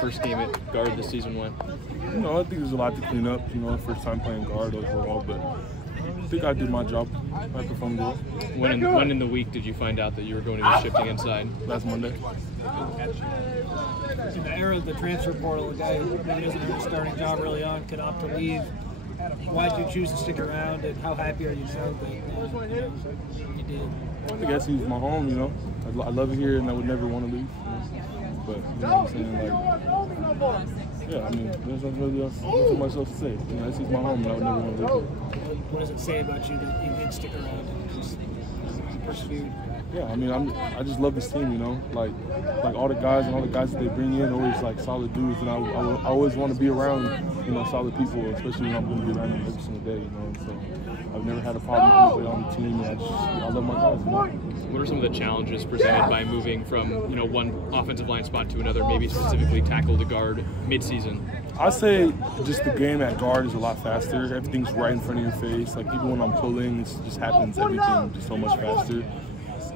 first game at guard this season went? You know, I think there's a lot to clean up. You know, first time playing guard overall, but I think I did my job. I performed well. When in the week did you find out that you were going to be shifting inside? Last Monday. In the era of the transfer portal, a guy who maybe doesn't have a starting job early on could opt to leave. Why did you choose to stick around, and how happy are you now that you did? I guess he's my home, you know. I love it here, and I would never want to leave. You know? But, you know what I'm saying? Like, yeah, I mean, there's nothing really else, nothing much else to say. You know, this is my home, and I would never want to leave. What does it say about you that you did stick around and just pursued? Yeah, I mean, I just love this team, you know. Like all the guys and all the guys that they bring in, always like solid dudes, and I always want to be around, you know, solid people, especially when I'm going to be around them every single day, you know. And so I've never had a problem with anybody on the team, and I love my guys. You know? What are some of the challenges presented by moving from, you know, one offensive line spot to another, maybe specifically tackle to guard mid-season? I say just the game at guard is a lot faster. Everything's right in front of your face. Like even when I'm pulling, it just happens. Everything just so much faster.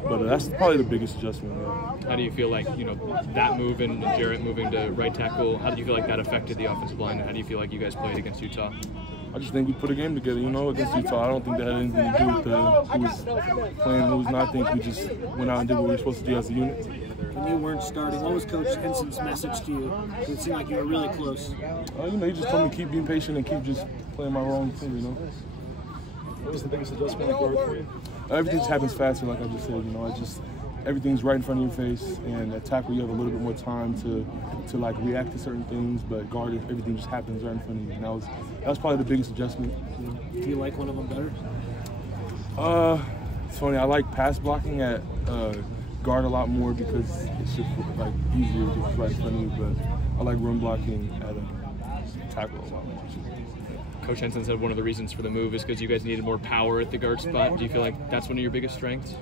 But that's probably the biggest adjustment. Yeah. How do you feel like, you know, that move and Jarrett moving to right tackle, how do you feel like that affected the offensive line? And how do you feel like you guys played against Utah? I just think we put a game together, you know, against Utah. I don't think that had anything to do with who was playing, who was not. I think we just went out and did what we were supposed to do as a unit. When you weren't starting, what was Coach Henson's message to you? It seemed like you were really close. You know, he just told me to keep being patient and keep just playing my role on the team, you know. What was the biggest adjustment at guard for you? Everything just happens faster, like I just said, you know. Everything's right in front of your face, and at tackle you have a little bit more time to like react to certain things, but guard, everything just happens right in front of you. And that was probably the biggest adjustment. You know? Do you like one of them better? It's funny. I like pass blocking at guard a lot more because it's just like easier because it's right in front of you. But I like run blocking at tackle a lot more. Coach Henson said one of the reasons for the move is because you guys needed more power at the guard spot. Do you feel like that's one of your biggest strengths?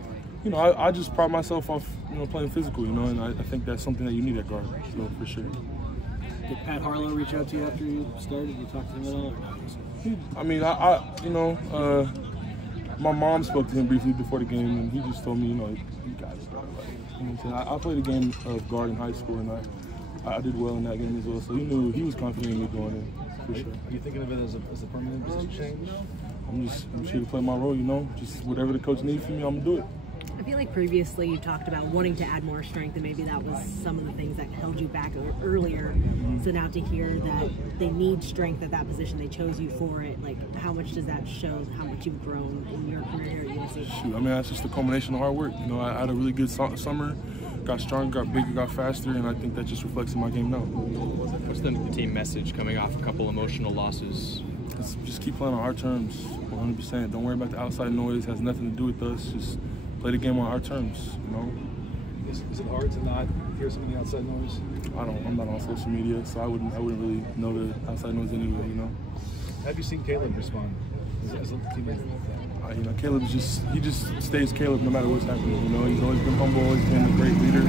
You know, I just pride myself off, you know, playing physical, you know, and I think that's something that you need at guard, so for sure. Did Pat Harrell reach out to you after you started? Did you talk to him at all? I mean, you know, my mom spoke to him briefly before the game, and he just told me, you know, you got it, bro. Like, you know what I'm saying? I played a game of guard in high school, and I did well in that game as well, so he was confident in me doing it, for sure. Are you thinking of it as a permanent position change? I'm just here to play my role, you know, just whatever the coach needs from me, I'm going to do it. I feel like previously you talked about wanting to add more strength, and maybe that was some of the things that held you back earlier. So now to hear that they need strength at that position, they chose you for it, like how much does that show how much you've grown in your career here at USC? Shoot, I mean, that's just a culmination of hard work. You know, I had a really good summer, got stronger, got bigger, got faster, and I think that just reflects in my game now. What's the team message coming off a couple emotional losses? Just keep playing on our terms, 100%. Don't worry about the outside noise. It has nothing to do with us. Just play the game on our terms, you know. Is it hard to not hear some of the outside noise? I'm not on social media, so I wouldn't really know the outside noise anyway, you know. Have you seen Caleb respond as a teammate? You know, Caleb he just stays Caleb no matter what's happening. You know, he's always been humble, always been a great leader.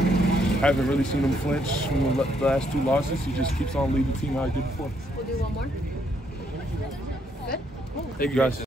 Haven't really seen him flinch. You know, the last 2 losses, he just keeps on leading the team how he did before. We'll do one more. Good. Thank you guys.